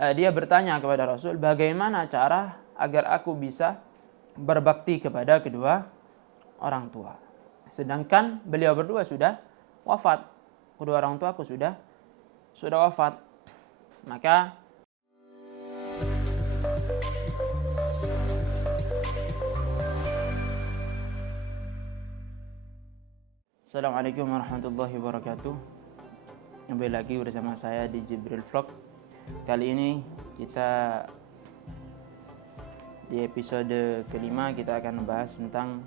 dia bertanya kepada Rasul, bagaimana cara agar aku bisa berbakti kepada kedua orang tua. Sedangkan beliau berdua sudah wafat. Kedua orang tua aku sudah wafat. Maka Assalamualaikum warahmatullahi wabarakatuh. Kembali lagi bersama saya di Jibril Vlog. Kali ini kita di episode kelima kita akan membahas tentang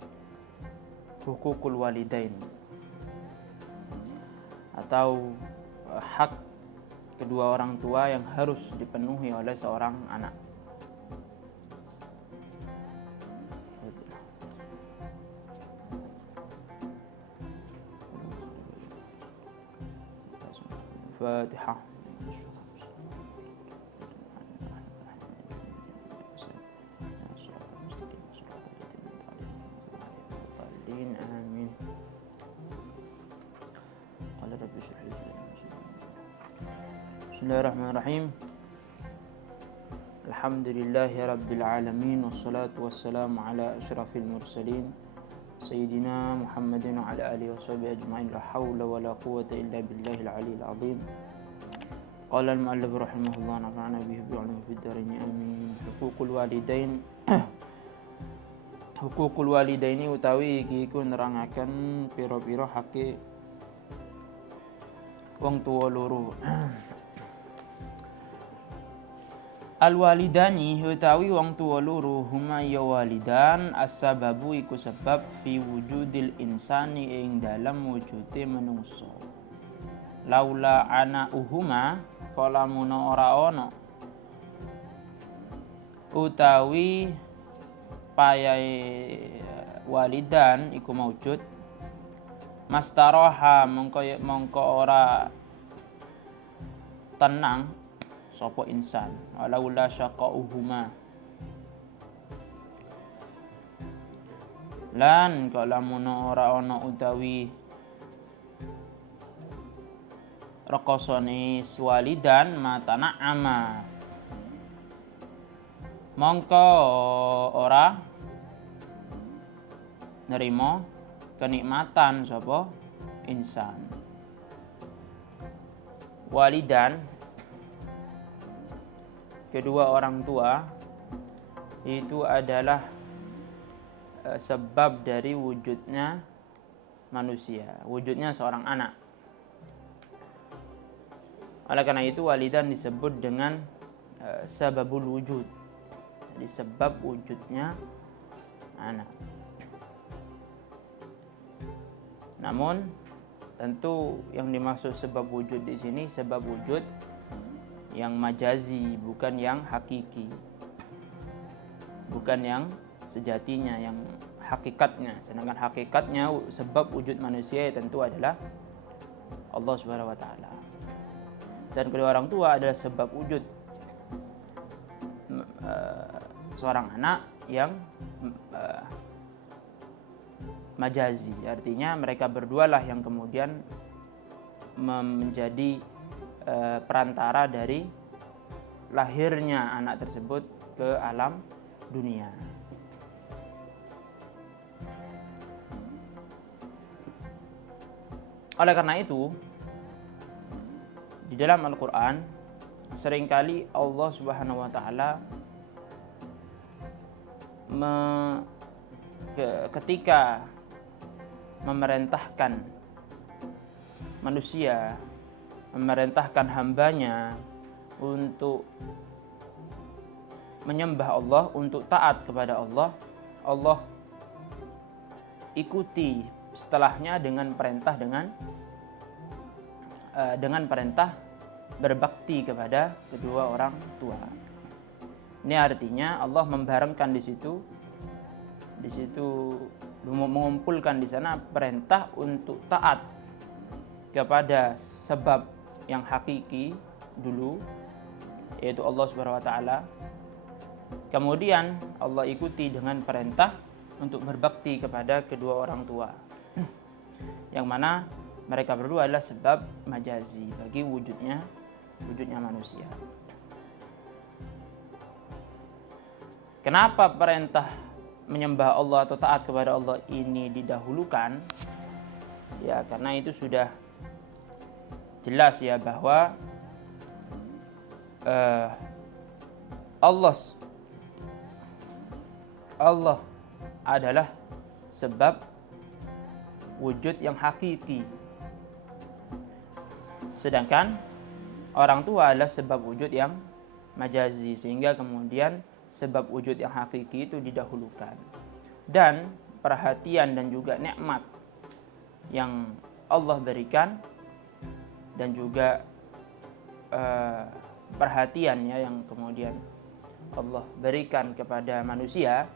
hukukul walidain atau hak kedua orang tua yang harus dipenuhi oleh seorang anak. Fatihah. Amin. Bismillahirrahmanirrahim. Alhamdulillahi rabbil alamin wassalatu wassalamu ala asyrafil mursalin Sayyidina Muhammadin wa ala alihi wa sahbihi ajma'in. La hawla wa la quwwata illa billahil aliyyil azim. Qala al-mu'allif rahimahullah nafa'ana bihi bi'ilmihi fid dharain amin. Hukukul walidain. Hukukul walidaini utawi iki iku nerangaken pira-pira hake wong tuwa loro. Al-walidani utawi wong tuwa loro huma ya walidan as-sababu iku sebab fi wujudil insani ing dalam wujude manungsa. Laula ana uhuma kalamun ora ana utawi payae walidan iku maujud mastaroha mongko ora tenang sapa insan walaula syaqauhuma lan kalamun ora ana utawi rekosane walidan matana ama mongko ora nerima kenikmatan sapa insan. Walidan kedua orang tua itu adalah sebab dari wujudnya manusia, wujudnya seorang anak. Oleh karena itu walidan disebut dengan sababul wujud, jadi sebab wujudnya anak. Namun tentu yang dimaksud sebab wujud di sini sebab wujud yang majazi, bukan yang hakiki, bukan yang sejatinya, yang hakikatnya. Sedangkan hakikatnya sebab wujud manusia tentu adalah Allah Subhanahu wa taala. Dan kedua orang tua adalah sebab wujud seorang anak yang majazi, artinya mereka berdualah yang kemudian menjadi perantara dari lahirnya anak tersebut ke alam dunia. Oleh karena itu di dalam Al-Quran seringkali Allah Subhanahu wa taala ketika memerintahkan manusia, memerintahkan hambanya untuk menyembah Allah, untuk taat kepada Allah, Allah ikuti setelahnya dengan perintah dengan perintah berbakti kepada kedua orang tua. Ini artinya Allah membarengkan di situ mengumpulkan di sana perintah untuk taat kepada sebab yang hakiki dulu, yaitu Allah Subhanahu wa taala. Kemudian Allah ikuti dengan perintah untuk berbakti kepada kedua orang tua. Yang mana mereka berdua adalah sebab majazi bagi wujudnya manusia. Kenapa perintah menyembah Allah atau taat kepada Allah ini didahulukan? Ya, karena itu sudah jelas ya bahwa Allah adalah sebab wujud yang hakiki. Sedangkan orang tua adalah sebab wujud yang majazi, sehingga kemudian sebab wujud yang hakiki itu didahulukan. Dan perhatian dan juga nikmat yang Allah berikan dan juga perhatiannya yang kemudian Allah berikan kepada manusia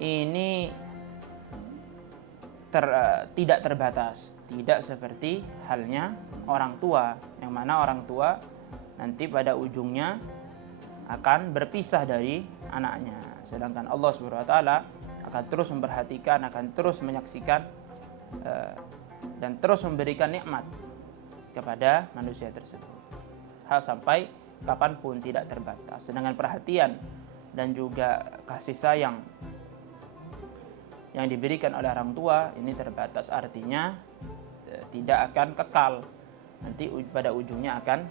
ini tidak terbatas, tidak seperti halnya orang tua, yang mana orang tua nanti pada ujungnya akan berpisah dari anaknya, sedangkan Allah Subhanahu wa taala akan terus memperhatikan, akan terus menyaksikan dan terus memberikan nikmat kepada manusia tersebut hal sampai kapanpun, tidak terbatas. Sedangkan perhatian dan juga kasih sayang yang diberikan oleh orang tua ini terbatas, artinya tidak akan kekal, nanti pada ujungnya akan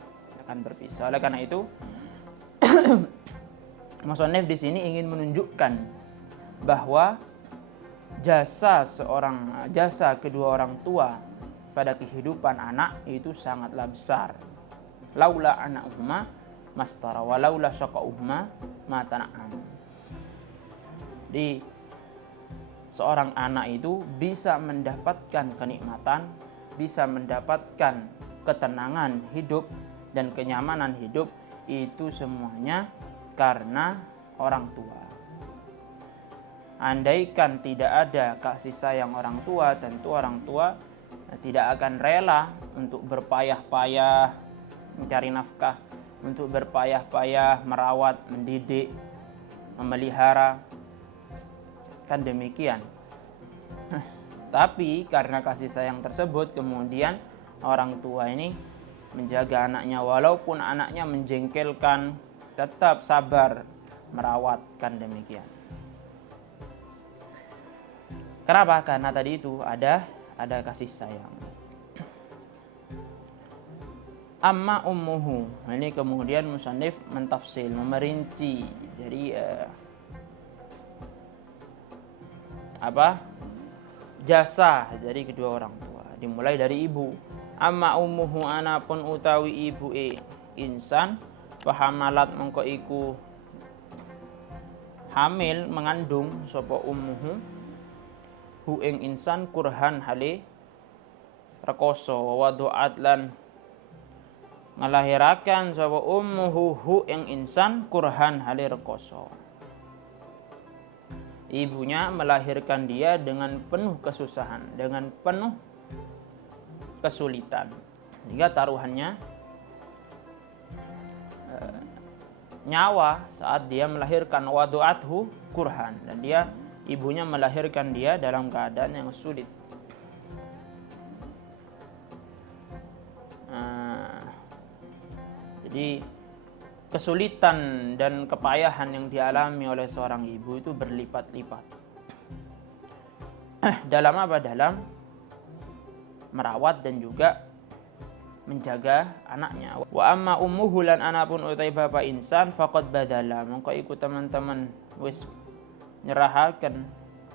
berpisah. Oleh karena itu Musannif di sini ingin menunjukkan bahwa jasa kedua orang tua pada kehidupan anak itu sangatlah besar. Laula anahuma mastara wa laula syaqauhuma ma tana'am. Di seorang anak itu bisa mendapatkan kenikmatan, bisa mendapatkan ketenangan hidup dan kenyamanan hidup, itu semuanya karena orang tua. Andaikan tidak ada kasih sayang orang tua, tentu orang tua tidak akan rela untuk berpayah-payah mencari nafkah, untuk berpayah-payah merawat, mendidik, memelihara. Kan demikian. Tapi karena kasih sayang tersebut, kemudian orang tua ini menjaga anaknya, walaupun anaknya menjengkelkan, tetap sabar merawat, kan demikian. Kenapa? Karena tadi itu ada kasih sayang. Amma ummuhu, ini kemudian musannif mentafsil, memerinci. Jadi jasa dari kedua orang tua, dimulai dari ibu. Amma ummuhu, anapun utawi ibu insan, fahamalat mengko iku hamil, mengandung sapa ummuhu hu ing insan kurhan hale rekoso, wa wadu'at lan ngelahirakan sapa ummuhu hu ing insan kurhan hale rekoso. Ibunya melahirkan dia dengan penuh kesusahan, dengan penuh kesulitan, hingga taruhannya nyawa saat dia melahirkan, wadu'athu kurhan, dan ibunya melahirkan dia dalam keadaan yang sulit. Jadi kesulitan dan kepayahan yang dialami oleh seorang ibu itu berlipat-lipat. Dalam apa? Dalam merawat dan juga menjaga anaknya. Wa amma ummuhu lan anapun utai bapa insan faqad badala, mongko iku teman-teman wis nyerahaken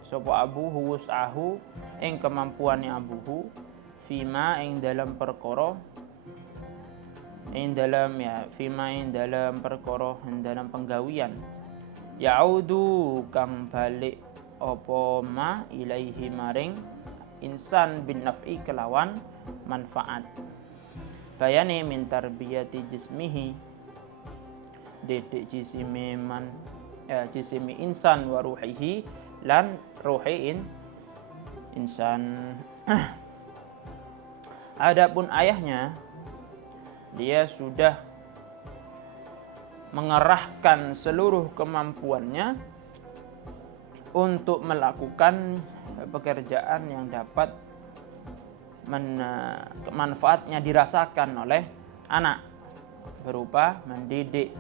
sapa abuhu wus'ahu ing kemampuane abuhu fima ing dalam perkara dalam perkara dalam penggawian yaudu kang balik apa ma ilaihi maring insan bin naf'i kelawan manfaat. Bayane min tarbiyati jismihi, didik jisimi insan wa ruhihi lan ruhi insan. Adapun ayahnya, dia sudah mengerahkan seluruh kemampuannya untuk melakukan pekerjaan yang dapat manfaatnya dirasakan oleh anak, berupa mendidik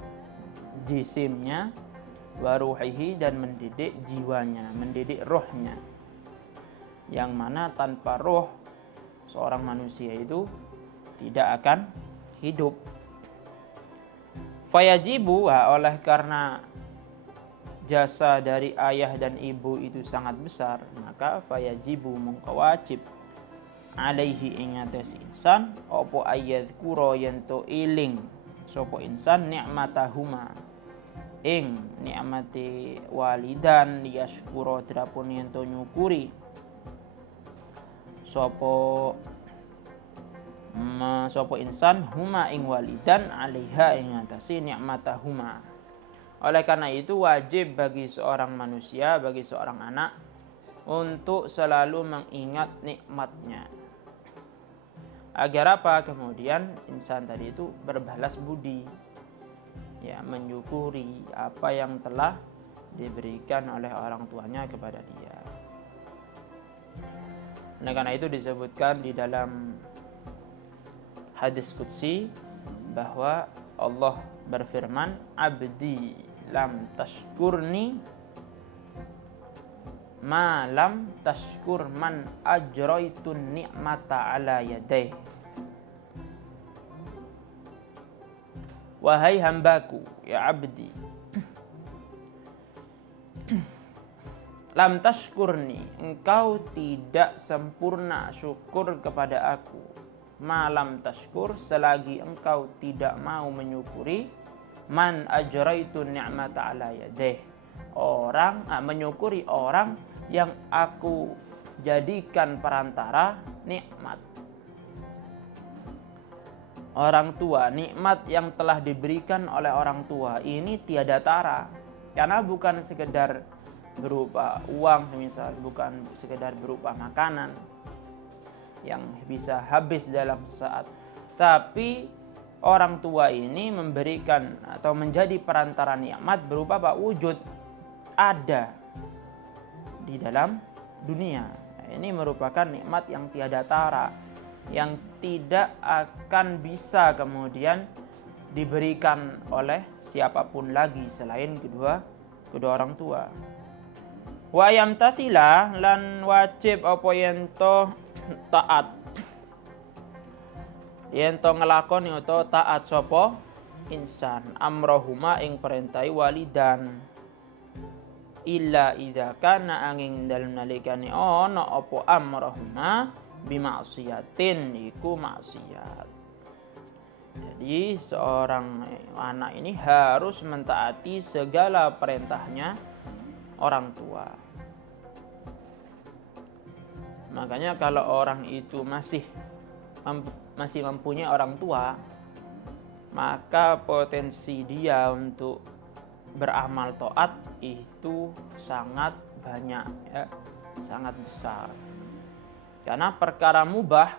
jisimnya wa ruhihi, dan mendidik jiwanya, mendidik rohnya, yang mana tanpa roh seorang manusia itu tidak akan hidup. Fayajibu, oleh karena jasa dari ayah dan ibu itu sangat besar, maka fayajibu mongko wajib alaihi ing atas insan opo ayadzkura yento iling sopo insan nikmatahuma ing nikmati walidan, yashkura drapun yento nyukuri sopo insan huma ing walidan alaiha ing atasi nikmatahuma. Oleh karena itu wajib bagi seorang manusia, bagi seorang anak untuk selalu mengingat nikmatnya. Agar apa? Kemudian insan tadi itu berbalas budi, ya, menyukuri apa yang telah diberikan oleh orang tuanya kepada dia. Oleh karena itu disebutkan di dalam hadis qudsi bahwa Allah berfirman, abdi lam tashkurni ma lam tashkur man ajraitun ni'mata ala yadayh. Wahai hambaku, ya abdi, lam tashkurni, engkau tidak sempurna syukur kepada aku. Malam tashkur, selagi engkau tidak mau menyukuri man ajraitu ni'mata ala yadeh, menyukuri orang yang aku jadikan perantara nikmat. Orang tua, nikmat yang telah diberikan oleh orang tua ini tiada tara, karena bukan sekedar berupa uang semisal, bukan sekedar berupa makanan yang bisa habis dalam sesaat, tapi orang tua ini memberikan atau menjadi perantara nikmat berupa wujud ada di dalam dunia. Ini merupakan nikmat yang tiada tara, yang tidak akan bisa kemudian diberikan oleh siapapun lagi selain kedua orang tua. Wa yamtasila, lan wajib apa yento taat, yento ngelakoni atau taat sapa insan amrohuma ing perintai walidan, illa idza kana angin dalem nalikane ana apa amrohuma bimaksiatin, iku maksiat. Jadi seorang anak ini harus mentaati segala perintahnya orang tua. Makanya kalau orang itu masih mempunyai orang tua, maka potensi dia untuk beramal taat itu sangat banyak, ya, sangat besar. Karena perkara mubah,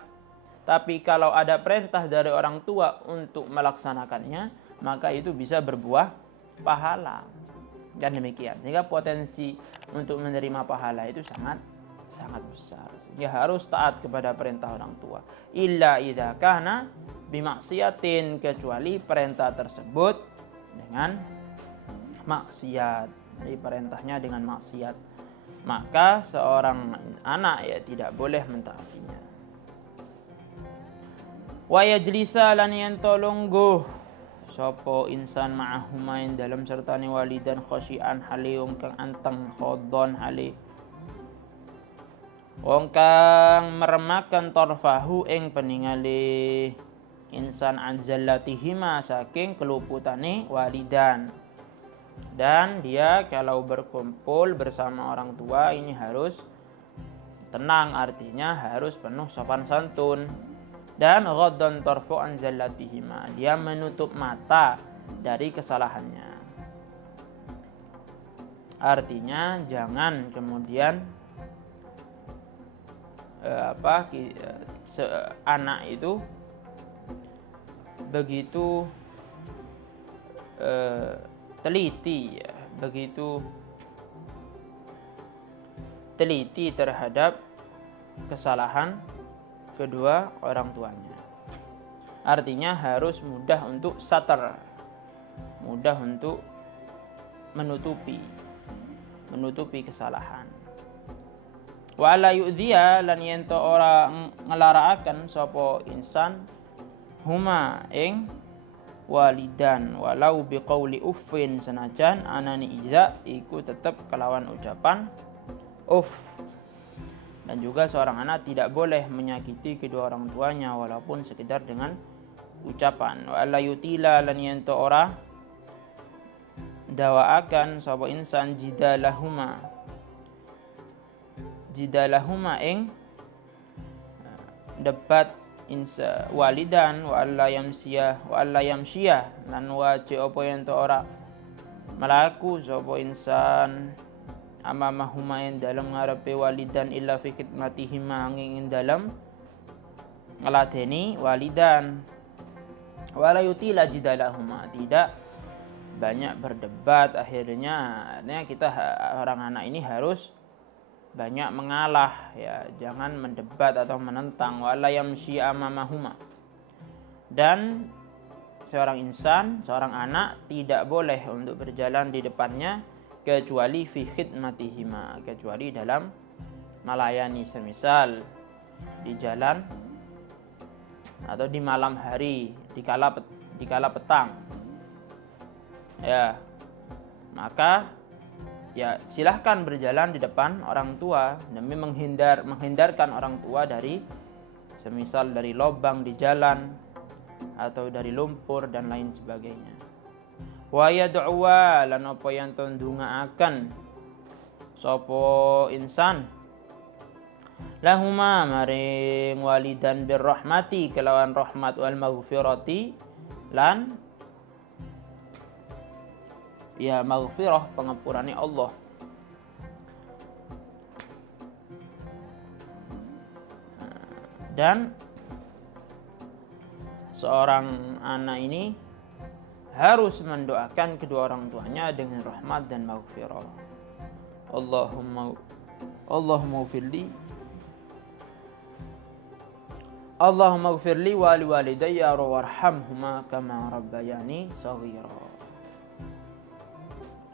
tapi kalau ada perintah dari orang tua untuk melaksanakannya, maka itu bisa berbuah pahala. Dan demikian, sehingga potensi untuk menerima pahala itu sangat besar. Ya, harus taat kepada perintah orang tua. Illa idza kana bimaksiatin, kecuali perintah tersebut dengan maksiat. Jadi perintahnya dengan maksiat, maka seorang anak ya tidak boleh mentaatinya. Wa yajlisa lan yanto lungguh sapa insan ma'ahumain dalam sertane walidan khosyian halium kang anteng khodon hali wong kang meremaken torfahu ing peningale insan anzalatihima saking keluputane walidan. Dan dia kalau berkumpul bersama orang tua ini harus tenang, artinya harus penuh sopan santun. Dan ghaddon tarfu anzalatihima, dia menutup mata dari kesalahannya. Artinya jangan kemudian anak itu begitu teliti, ya, begitu teliti terhadap kesalahan kedua orang tuanya. Artinya harus mudah untuk satar, mudah untuk menutupi kesalahan. Wa la yu'dhiya lan yen to ora ngelarakaken sapa insan huma ing walidan walau biqauli uffin, senajan anani iza iku tetep kelawan ucapan uff. Dan juga seorang anak tidak boleh menyakiti kedua orang tuanya walaupun sekedar dengan ucapan. Wa la yutila lan yen to ora dawaaken sapa insan jidalahuma ing debat insa walidan wa alla yamsiyah lan wajib apa yen to ora melaku sapa insan amamahuma ing dalem ngarepe walidan illa fi khidmatihima angin ing dalem ngeladeni walidan. Wala yutila jidalahuma, tidak banyak berdebat. Akhirnya kita orang anak ini harus banyak mengalah, ya, jangan mendebat atau menentang. Wala yamshi amamahuma, dan seorang insan, seorang anak tidak boleh untuk berjalan di depannya kecuali fi khidmatihima, kecuali dalam melayani, semisal di jalan atau di malam hari, di kala petang, ya, maka ya silahkan berjalan di depan orang tua demi menghindarkan orang tua dari semisal dari lobang di jalan atau dari lumpur dan lain sebagainya. Wa yad'uwa lan apa yang tundungaaken sapa insan lahuma maring walidan birrahmati kelawan rahmat wal maghfirati lan ya maghfirah pengapurane Allah. Dan seorang anak ini harus mendoakan kedua orang tuanya dengan rahmat dan maghfirah. Allahumma ighfirli wa liwalidayya warhamhuma kama rabbayani shaghira.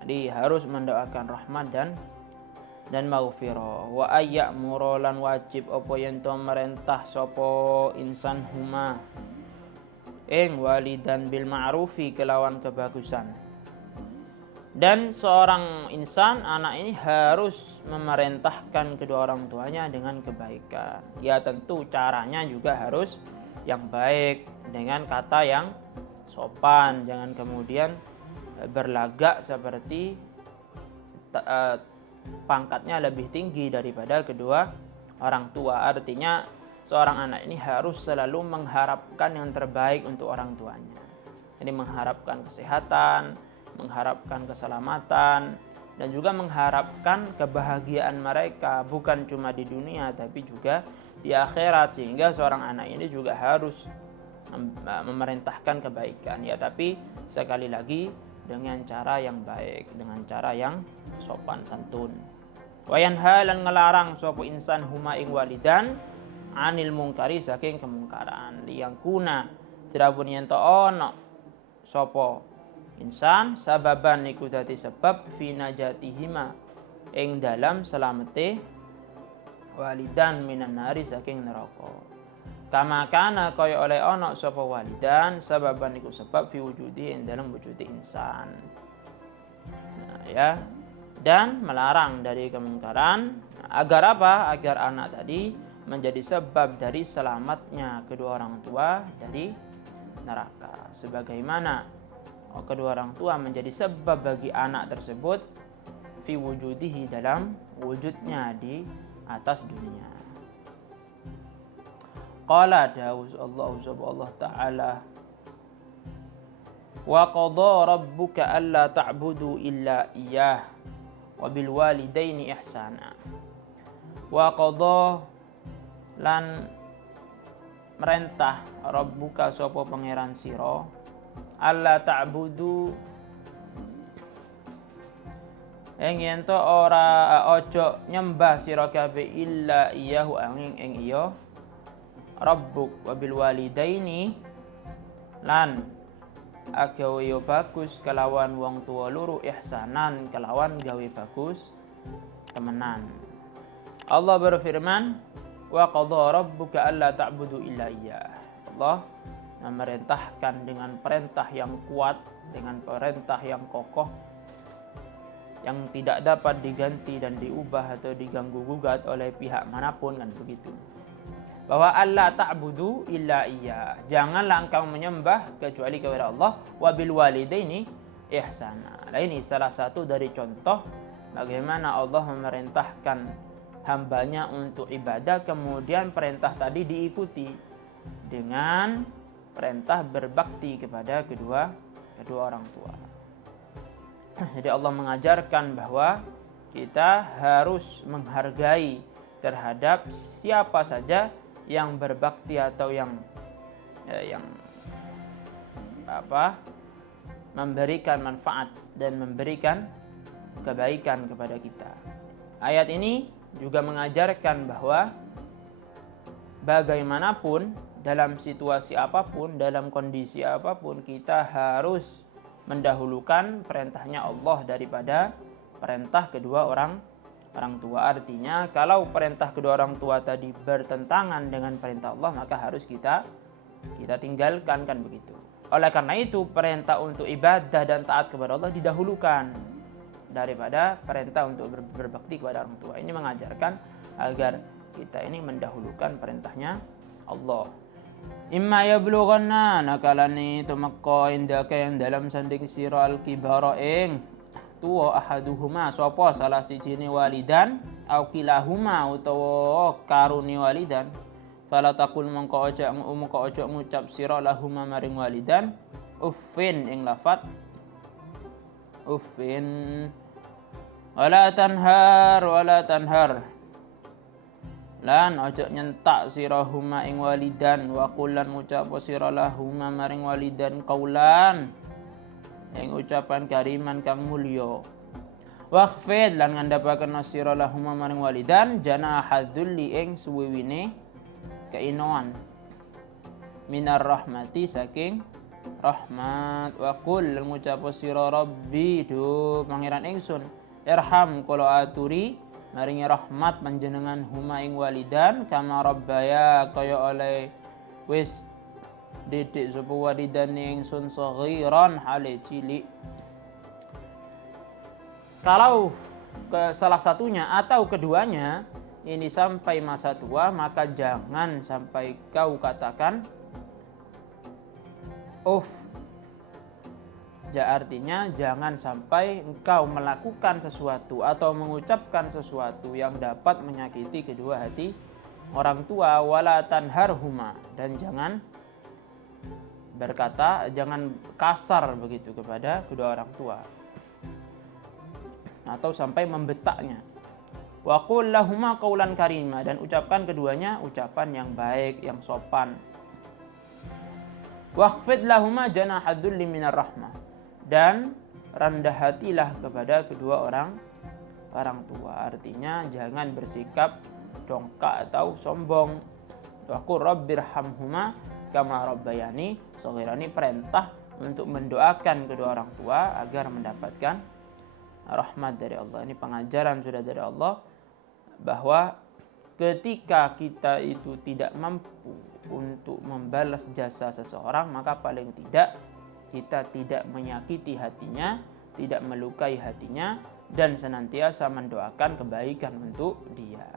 Jadi harus mendoakan rahmat dan maghfirah. Wa ayyamuru lan wajib apa yen to merentah sapa insan huma ing walidan bil ma'rufi kelawan kebagusan. Dan seorang insan, anak ini harus memerintahkan kedua orang tuanya dengan kebaikan. Ya tentu caranya juga harus yang baik, dengan kata yang sopan. Jangan kemudian berlagak seperti pangkatnya lebih tinggi daripada kedua orang tua. Artinya seorang anak ini harus selalu mengharapkan yang terbaik untuk orang tuanya. Jadi mengharapkan kesehatan, mengharapkan keselamatan, dan juga mengharapkan kebahagiaan mereka, bukan cuma di dunia tapi juga di akhirat. Sehingga seorang anak ini juga harus memerintahkan kebaikan, ya, tapi sekali lagi dengan cara yang baik, dengan cara yang sopan santun. Wa yanha lan ngelarang sapa insan huma ing walidan anil mungkari saking kemungkaran. Yang kuna tirabun yen to ono sapa insan sababan iku dadi sebab fi najatihima ing dalam selamete walidan minan nari saking neraka. Kama kana kaya oleh ana sapa walidan sababan iku sebab fi wujudi ing dalam wujud insan. Nah, ya, dan melarang dari kemungkaran agar apa? Agar anak tadi menjadi sebab dari selamatnya kedua orang tua dari neraka. Sebagaimana kedua orang tua menjadi sebab bagi anak tersebut fi wujudihi dalam wujudnya di atas dunia. Qala Allah Ta'ala wa qadha rabbuka alla ta'budu illa iyyah wa bil walidaini ihsana. Wa qadha lan merentah rabbuka sapa pangeran sira alla ta'budu yen to ora ojo nyembah sira kabeh illa iyahu angin ing iya rabbuk wa bil walidaini lan agawe yo bagus kelawan wong tua loro ihsanan kelawan gawe bagus temenan. Allah berfirman, wa qadha rabbuka alla ta'budu illa iyyah. Allah memerintahkan dengan perintah yang kuat, dengan perintah yang kokoh, yang tidak dapat diganti dan diubah atau diganggu gugat oleh pihak manapun, kan begitu. Bahwa Allah ta'budu illa iyyah, janganlah engkau menyembah kecuali kepada Allah, wa bil walidaini ihsana. Nah, ini salah satu dari contoh bagaimana Allah memerintahkan hambanya untuk ibadah, kemudian perintah tadi diikuti dengan perintah berbakti kepada kedua orang tua. Jadi Allah mengajarkan bahwa kita harus menghargai terhadap siapa saja yang berbakti atau yang memberikan manfaat dan memberikan kebaikan kepada kita. Ayat ini juga mengajarkan bahwa bagaimanapun, dalam situasi apapun, dalam kondisi apapun, kita harus mendahulukan perintahnya Allah daripada perintah kedua orang tua. Artinya kalau perintah kedua orang tua tadi bertentangan dengan perintah Allah, maka harus kita tinggalkan, kan begitu. Oleh karena itu perintah untuk ibadah dan taat kepada Allah didahulukan daripada perintah untuk berbakti kepada orang tua. Ini mengajarkan agar kita ini mendahulukan perintahnya Allah. Imma yablughanna nakalani tumekka indaka yang dalam sanding sira al-kibara ing tuwa ahaduhuma sapa salah sijine walidan au kilahuma utawa karuni walidan fala taqul mongko aja ngucap sira lahuma maring walidan uffin ing lafat uffin wala tanhar lan ojo nyentak sirahuma ing walidan wa qulan ngucap sira lahuma maring walidan qaulan ing ucapan kariman kang mulya. Waqfid lan ngandhapaken sira lahuma maring walidan janahadzulli ing suwiwine keinoan minar rahmati saking rahmat. Wa qul lan ngucap sira rabbi do pangeran ingsun irham kula aturi maringi rahmat panjenengan huma ing walidan kama rabbaya kaya oleh wis didik sapa walidan ingsun saghiran hale cilik. Kalau salah satunya atau keduanya ini sampai masa tua, maka jangan sampai kau katakan artinya jangan sampai engkau melakukan sesuatu atau mengucapkan sesuatu yang dapat menyakiti kedua hati orang tua. Wala tanharhuma, dan jangan jangan kasar begitu kepada kedua orang tua atau sampai membetaknya. Wa qul lahuma qaulan karima, dan ucapkan keduanya ucapan yang baik, yang sopan. Waqfid lahuma janahadzulli minar rahmah, dan rendah hatilah kepada kedua orang tua. Artinya jangan bersikap dongkak atau sombong. Wa qur rabbirhamhuma kama rabbayani shaghira, perintah untuk mendoakan kedua orang tua agar mendapatkan rahmat dari Allah. Ini pengajaran sudah dari Allah bahwa ketika kita itu tidak mampu untuk membalas jasa seseorang, maka paling tidak kita tidak menyakiti hatinya, tidak melukai hatinya, dan senantiasa mendoakan kebaikan untuk dia.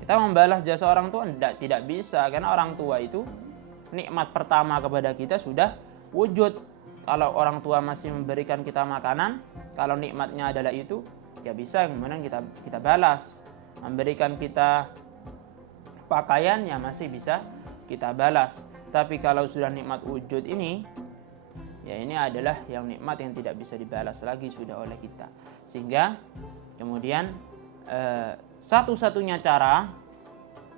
Kita membalas jasa orang tua tidak bisa, karena orang tua itu nikmat pertama kepada kita sudah wujud. Kalau orang tua masih memberikan kita makanan, kalau nikmatnya adalah itu, ya bisa kemudian kita balas. Memberikan kita pakaian, ya masih bisa kita balas. Tapi kalau sudah nikmat wujud ini, ya ini adalah yang nikmat yang tidak bisa dibalas lagi sudah oleh kita. Sehingga kemudian satu-satunya cara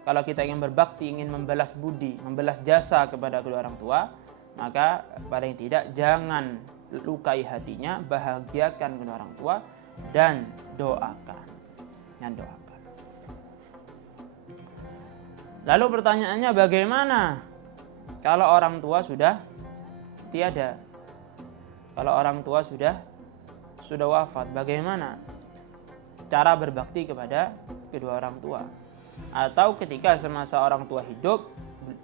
kalau kita ingin berbakti, ingin membalas budi, membalas jasa kepada kedua orang tua, maka paling tidak jangan lukai hatinya, bahagiakan kedua orang tua dan doakan. Lalu pertanyaannya, bagaimana kalau orang tua sudah tiada? kalau orang tua sudah wafat, bagaimana cara berbakti kepada kedua orang tua? Atau ketika semasa orang tua hidup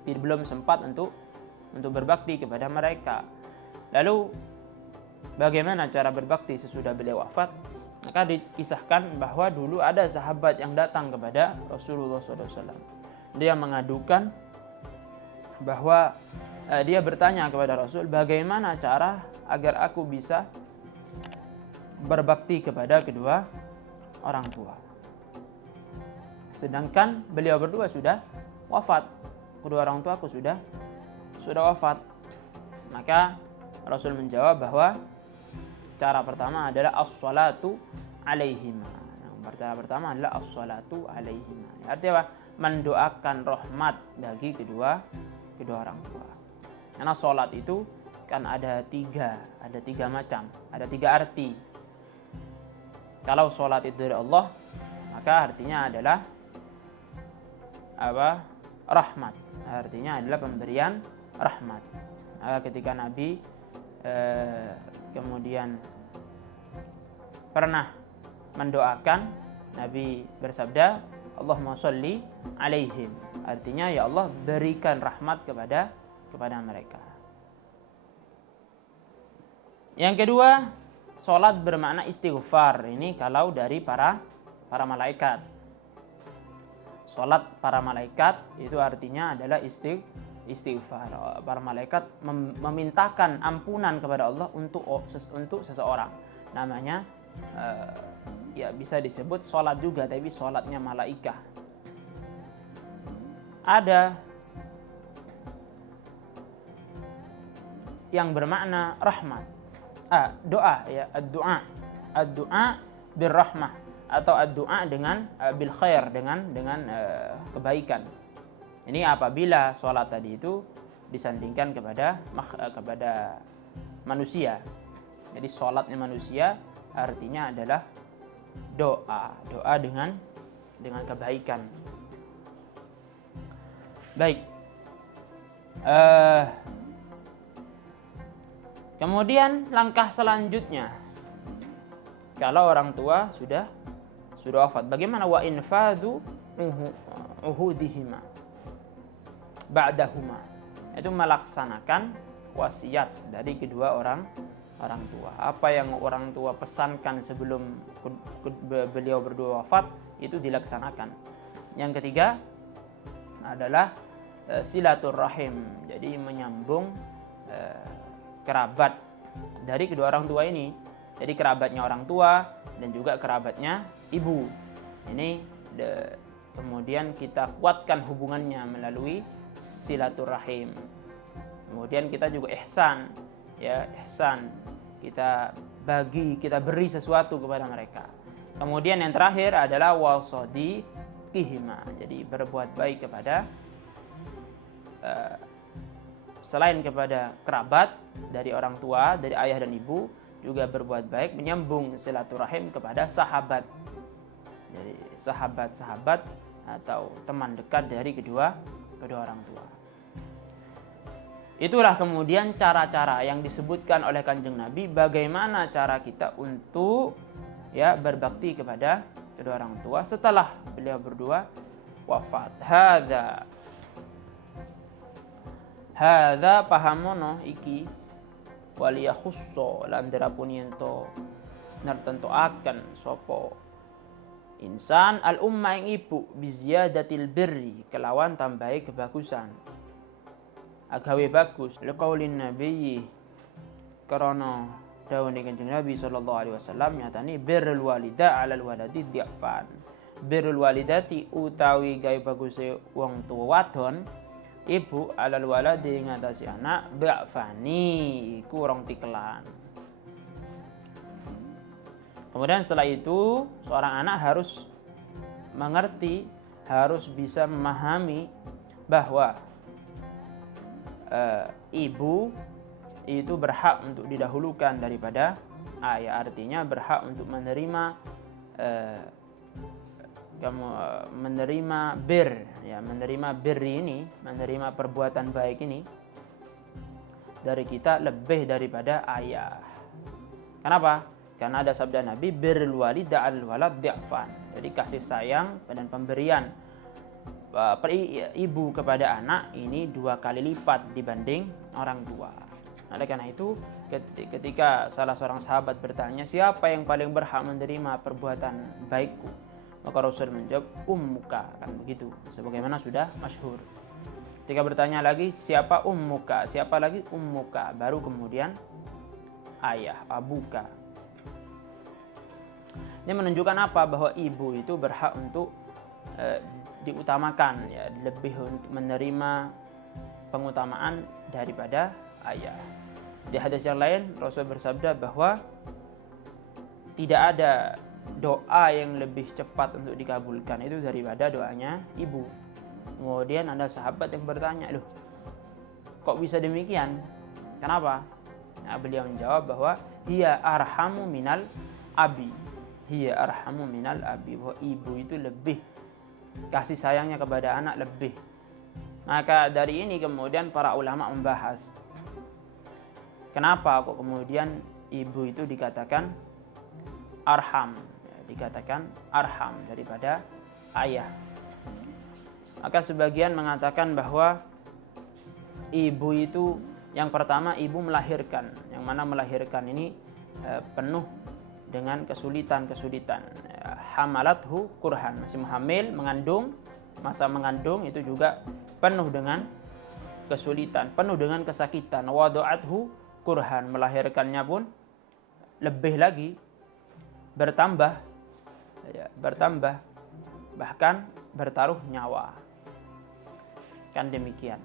belum sempat untuk berbakti kepada mereka. Lalu bagaimana cara berbakti sesudah beliau wafat? Maka dikisahkan bahwa dulu ada sahabat yang datang kepada Rasulullah SAW. Dia mengadukan bahwa dia bertanya kepada Rasul, bagaimana cara agar aku bisa berbakti kepada kedua orang tua. Sedangkan beliau berdua sudah wafat. Kedua orang tua aku sudah wafat. Maka Rasul menjawab bahwa cara pertama adalah as-salatu alaihima. Cara pertama adalah as-salatu alaihima. Artinya apa? Mendoakan rahmat bagi kedua orang tua. Karena salat itu kan ada tiga macam, ada tiga arti. Kalau salat itu dari Allah, maka artinya adalah apa? Rahmat. Artinya adalah pemberian rahmat. Maka ketika Nabi kemudian pernah mendoakan, Nabi bersabda, Allahumma sholli alaihim. Artinya ya Allah berikan rahmat kepada mereka. Yang kedua, salat bermakna istighfar. Ini kalau dari para malaikat. Salat para malaikat itu artinya adalah istighfar. Para malaikat memintakan ampunan kepada Allah untuk seseorang. Namanya ya bisa disebut salat juga, tapi salatnya malaikah. Ada yang bermakna rahmat. Doa ya, ad-du'a birrahmah atau ad-du'a dengan bil khair, dengan kebaikan. Ini apabila salat tadi itu disandingkan kepada manusia. Jadi salatnya manusia artinya adalah doa dengan kebaikan. Baik. Kemudian langkah selanjutnya, kalau orang tua sudah wafat, bagaimana wa infadu uhudihima ba'dahuma? Itu melaksanakan wasiat dari kedua orang tua. Apa yang orang tua pesankan sebelum beliau berdua wafat itu dilaksanakan. Yang ketiga adalah silaturrahim. Jadi menyambung kerabat dari kedua orang tua ini. Jadi kerabatnya orang tua dan juga kerabatnya ibu. Ini kemudian kita kuatkan hubungannya melalui silaturrahim. Kemudian kita juga ihsan, ya ihsan. Kita beri sesuatu kepada mereka. Kemudian yang terakhir adalah wasadiqihima. Jadi berbuat baik kepada selain kepada kerabat dari orang tua, dari ayah dan ibu, juga berbuat baik menyambung silaturahim kepada sahabat. Jadi sahabat-sahabat atau teman dekat dari kedua orang tua. Itulah kemudian cara-cara yang disebutkan oleh Kanjeng Nabi bagaimana cara kita untuk ya berbakti kepada kedua orang tua setelah beliau berdua wafat. Hadza pahamono iki waliya khusso lan derapuniento nartentoaken sapa insan al umma ing ibu biziyadatil birri kelawan tambahi kebagusan agawe bagus liqaulin nabiyyi karena dawuhe Kanjeng Nabi sallallahu alaihi wasallam nyatane birrul walida 'alal waladi diafan. Birrul walidati utawi gawe baguse wong tuwa wadon ibu 'alal waladi ngatasi anak ba'fani iku rong tikelan. Kemudian setelah itu seorang anak harus mengerti, harus bisa memahami bahwa ibu itu berhak untuk didahulukan daripada ayah. Artinya berhak untuk menerima menerima bir ini, menerima perbuatan baik ini dari kita lebih daripada ayah. Kenapa? Karena ada sabda Nabi, birrul walida 'alal walad di'fan. Jadi kasih sayang dan pemberian ibu kepada anak ini 2 kali lipat dibanding orang tua. Oleh karena itu, ketika salah seorang sahabat bertanya, siapa yang paling berhak menerima perbuatan baikku? Maka Rasul menjawab, ummuka, kan begitu. Sebagaimana sudah masyhur. Ketika bertanya lagi, siapa ummuka? Siapa lagi? Ummuka. Baru kemudian ayah, abuka. Ini menunjukkan apa? Bahwa ibu itu berhak untuk diutamakan, ya, lebih menerima pengutamaan daripada ayah. Di hadis yang lain Rasul bersabda bahwa tidak ada doa yang lebih cepat untuk dikabulkan itu daripada doanya ibu. Kemudian ada sahabat yang bertanya, loh, kok bisa demikian? Kenapa? Nah, beliau menjawab bahwa hiya arhamu minal abi. Hiya arhamu minal abi. Bahwa ibu itu lebih kasih sayangnya kepada anak lebih. Maka dari ini kemudian para ulama membahas, kenapa kok kemudian ibu itu dikatakan arham, dikatakan arham daripada ayah. Maka sebagian mengatakan bahwa ibu itu yang pertama ibu melahirkan, yang mana melahirkan ini penuh dengan kesulitan-kesulitan. Hamalathu kurhan, masih hamil, mengandung, masa mengandung itu juga penuh dengan kesulitan, penuh dengan kesakitan. Wada'athu kurhan, melahirkannya pun lebih lagi bertambah, ya, bertambah, bahkan bertaruh nyawa. Kan demikian.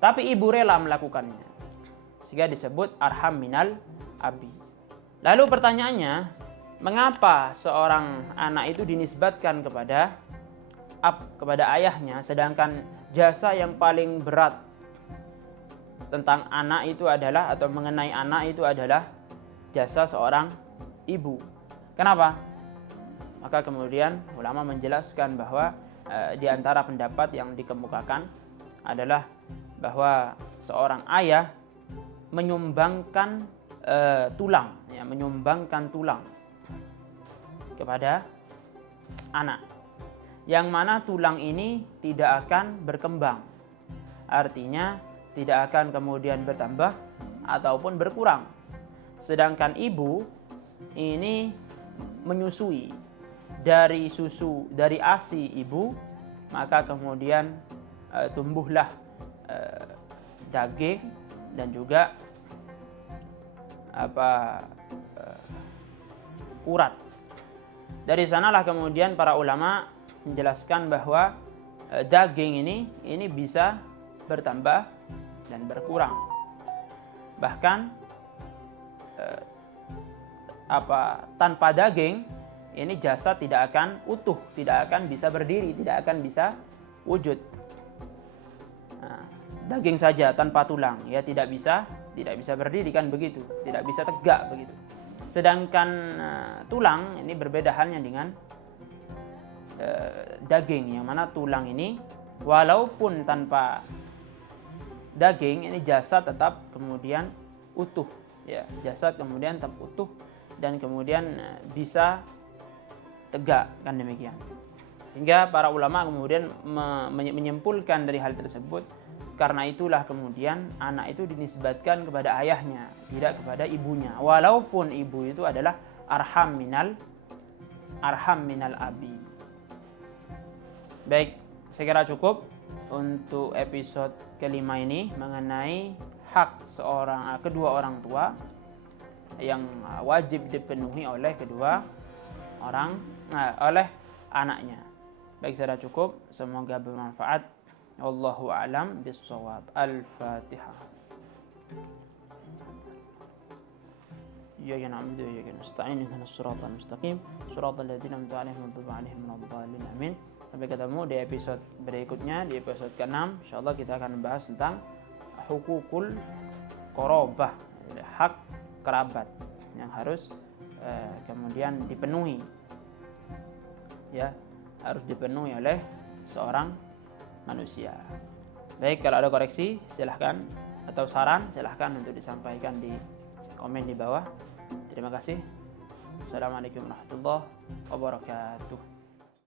Tapi ibu rela melakukannya, sehingga disebut arham minal abi. Lalu pertanyaannya, mengapa seorang anak itu dinisbatkan kepada ayahnya, sedangkan jasa yang paling berat tentang anak itu adalah, atau mengenai anak itu adalah jasa seorang ibu. Kenapa? Maka kemudian ulama menjelaskan bahwa di antara pendapat yang dikemukakan adalah bahwa seorang ayah menyumbangkan tulang, ya, menyumbangkan tulang kepada anak, yang mana tulang ini tidak akan berkembang, artinya tidak akan kemudian bertambah ataupun berkurang. Sedangkan ibu ini menyusui dari susu, dari ASI ibu, maka kemudian tumbuhlah daging dan juga urat. Dari sanalah kemudian para ulama menjelaskan bahwa daging ini bisa bertambah dan berkurang. Bahkan tanpa daging ini jasad tidak akan utuh, tidak akan bisa berdiri, tidak akan bisa wujud. Nah, daging saja tanpa tulang, ya tidak bisa berdiri, kan begitu, tidak bisa tegak begitu. Sedangkan tulang ini berbeda halnya dengan daging, yang mana tulang ini walaupun tanpa daging ini jasad tetap kemudian utuh, ya, jasad kemudian tetap utuh dan kemudian bisa tegak, kan demikian. Sehingga para ulama kemudian menyimpulkan dari hal tersebut, karena itulah kemudian anak itu dinisbatkan kepada ayahnya, tidak kepada ibunya, walaupun ibu itu adalah arham minal abi. Baik, saya kira cukup untuk episode kelima ini mengenai hak kedua orang tua yang wajib dipenuhi oleh oleh anaknya. Baik, saya cukup. Semoga bermanfaat. Wallahu a'lam bissawab. Al-Fatihah. Iyyaka na'budu wa iyyaka nasta'in. Ihdinas siratal mustaqim. Siratal ladzina an'amta 'alaihim ghairil maghdubi 'alaihim. Amin. Sampai ketemu di episode berikutnya, di episode ke-6. Insyaallah kita akan membahas tentang hukukul qarabah, hak kerabat yang harus kemudian dipenuhi, ya, harus dipenuhi oleh seorang manusia. Baik, kalau ada koreksi silahkan, atau saran silahkan untuk disampaikan di komen di bawah. Terima kasih. Assalamualaikum warahmatullahi wabarakatuh.